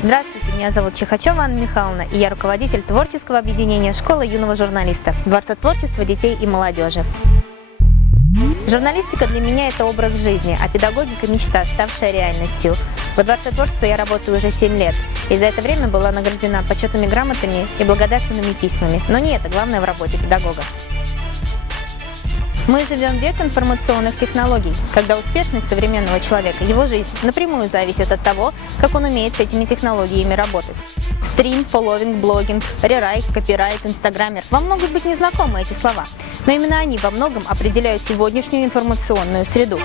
Здравствуйте, меня зовут Чихачева Анна Михайловна, и я руководитель творческого объединения «Школа юного журналиста» Дворца творчества детей и молодежи. Журналистика для меня – это образ жизни, а педагогика – мечта, ставшая реальностью. Во Дворце творчества я работаю уже 7 лет, и за это время была награждена почетными грамотами и благодарственными письмами. Но не это главное в работе педагога. Мы живем в век информационных технологий, когда успешность современного человека, его жизнь, напрямую зависит от того, как он умеет с этими технологиями работать. Стрим, фолловинг, блогинг, рерайт, копирайт, инстаграмер – вам могут быть незнакомы эти слова, но именно они во многом определяют сегодняшнюю информационную среду.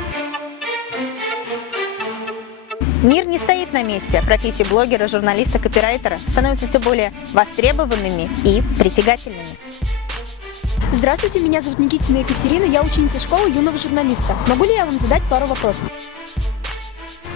Мир не стоит на месте, а профессии блогера, журналиста, копирайтера становятся все более востребованными и притягательными. Здравствуйте, меня зовут Никитина Екатерина, я ученица школы юного журналиста. Могу ли я вам задать пару вопросов?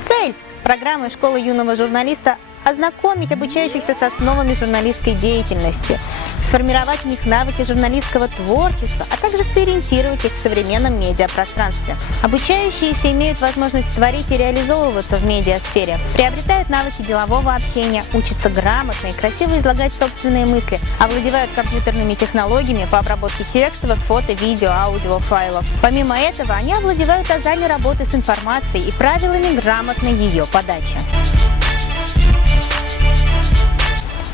Цель программы «Школы юного журналиста» – ознакомить обучающихся с основами журналистской деятельности, сформировать у них навыки журналистского творчества, а также сориентировать их в современном медиапространстве. Обучающиеся имеют возможность творить и реализовываться в медиасфере, приобретают навыки делового общения, учатся грамотно и красиво излагать собственные мысли, овладевают компьютерными технологиями по обработке текстовых, фото, видео, аудиофайлов. Помимо этого, они овладевают азами работы с информацией и правилами грамотной ее подачи.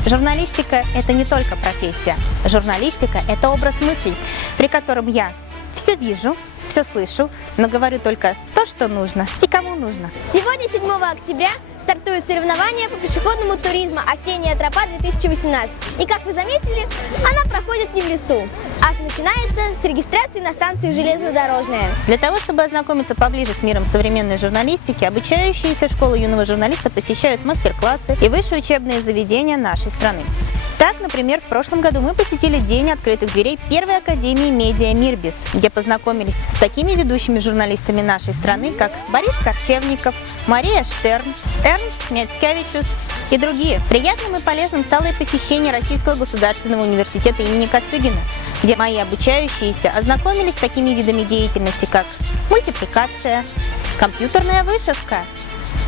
Журналистика – это не только профессия. Журналистика – это образ мыслей, при котором я все вижу, все слышу, но говорю только то, что нужно и кому нужно. Сегодня, 7 октября, стартует соревнование по пешеходному туризму «Осенняя тропа-2018». И, как вы заметили, она проходит не в лесу, а начинается с регистрации на станции «Железнодорожная». Для того, чтобы ознакомиться поближе с миром современной журналистики, обучающиеся школы юного журналиста посещают мастер-классы и высшие учебные заведения нашей страны. Так, например, в прошлом году мы посетили День открытых дверей Первой академии медиа «Мирбис», где познакомились с такими ведущими журналистами нашей страны, как Борис Корчевников, Мария Штерн, Эрнст Мицкевичус и другие. Приятным и полезным стало и посещение Российского государственного университета имени Косыгина, где мои обучающиеся ознакомились с такими видами деятельности, как мультипликация, компьютерная вышивка,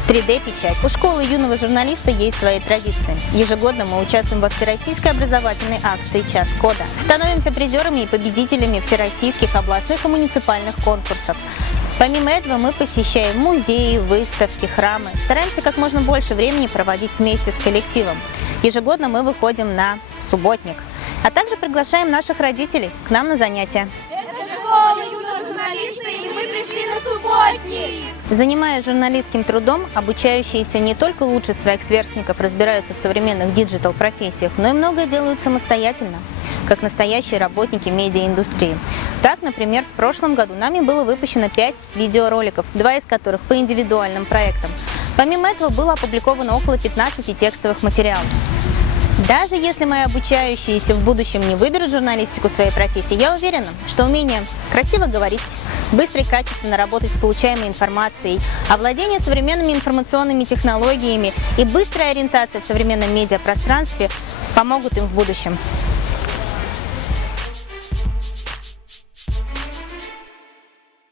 3D-печать. У школы юного журналиста есть свои традиции. Ежегодно мы участвуем во всероссийской образовательной акции «Час кода». Становимся призерами и победителями всероссийских областных и муниципальных конкурсов. Помимо этого мы посещаем музеи, выставки, храмы. Стараемся как можно больше времени проводить вместе с коллективом. Ежегодно мы выходим на субботник. А также приглашаем наших родителей к нам на занятия. Это школа юного журналиста, и мы пришли на субботник! Занимаясь журналистским трудом, обучающиеся не только лучше своих сверстников разбираются в современных диджитал-профессиях, но и многое делают самостоятельно, как настоящие работники медиаиндустрии. Так, например, в прошлом году нами было выпущено 5 видеороликов, 2 из которых по индивидуальным проектам. Помимо этого было опубликовано около 15 текстовых материалов. Даже если мои обучающиеся в будущем не выберут журналистику своей профессии, я уверена, что умение красиво говорить, быстро и качественно работать с получаемой информацией, овладение современными информационными технологиями и быстрая ориентация в современном медиапространстве помогут им в будущем.